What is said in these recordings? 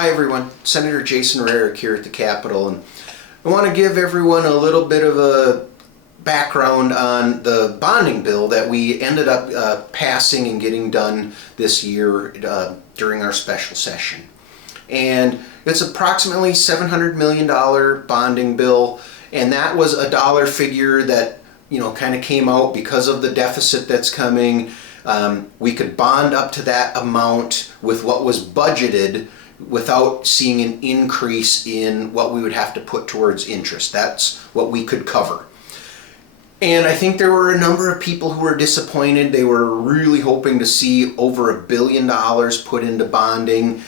Hi everyone, Senator Jason Rarick here at the Capitol, and I want to give everyone a little bit of a background on the bonding bill that we ended up passing and getting done this year during our special session. And it's approximately $700 million bonding bill, and that was a dollar figure that kind of came out because of the deficit that's coming. We could bond up to that amount with what was budgeted without seeing an increase in what we would have to put towards interest. That's what we could cover. And I think there were a number of people who were disappointed. They were really hoping to see over $1 billion put into bonding.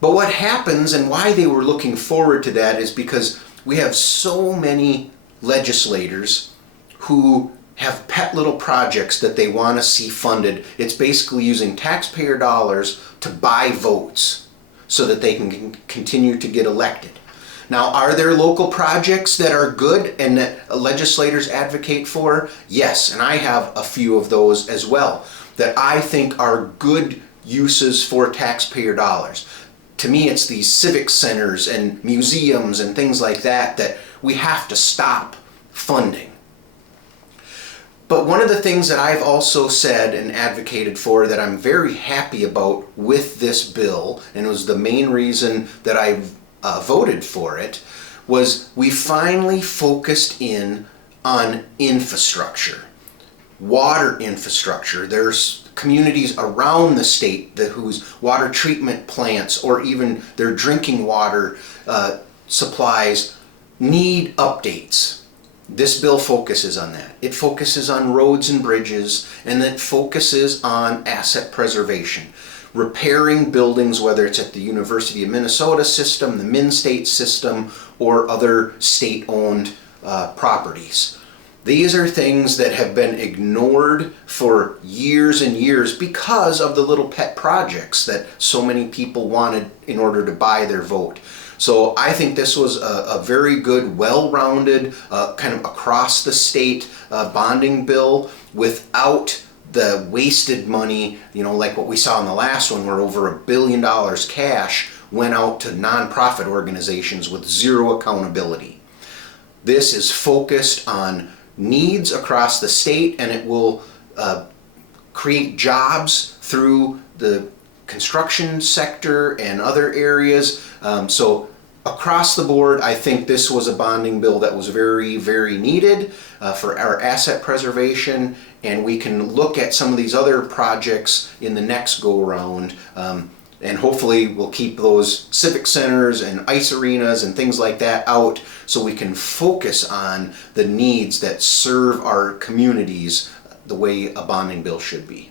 But what happens and why they were looking forward to that is because we have so many legislators who have pet little projects that they want to see funded. It's basically using taxpayer dollars to buy votes so that they can continue to get elected. Now, are there local projects that are good and that legislators advocate for? Yes, and I have a few of those as well that I think are good uses for taxpayer dollars. To me, it's these civic centers and museums and things like that that we have to stop funding. But one of the things that I've also said and advocated for that I'm very happy about with this bill, and it was the main reason that I voted for it, was we finally focused in on infrastructure, water infrastructure. There's communities around the state whose water treatment plants or even their drinking water supplies need updates. This bill focuses on that. It focuses on roads and bridges, and it focuses on asset preservation. Repairing buildings, whether it's at the University of Minnesota system, the Min-State system, or other state-owned properties. These are things that have been ignored for years and years because of the little pet projects that so many people wanted in order to buy their vote. So I think this was a very good, well-rounded, kind of across the state bonding bill without the wasted money, like what we saw in the last one where over $1 billion cash went out to nonprofit organizations with zero accountability. This is focused on needs across the state, and it will create jobs through the construction sector and other areas. So across the board, I think this was a bonding bill that was very, very needed for our asset preservation, and we can look at some of these other projects in the next go-around, and hopefully we'll keep those civic centers and ice arenas and things like that out so we can focus on the needs that serve our communities the way a bonding bill should be.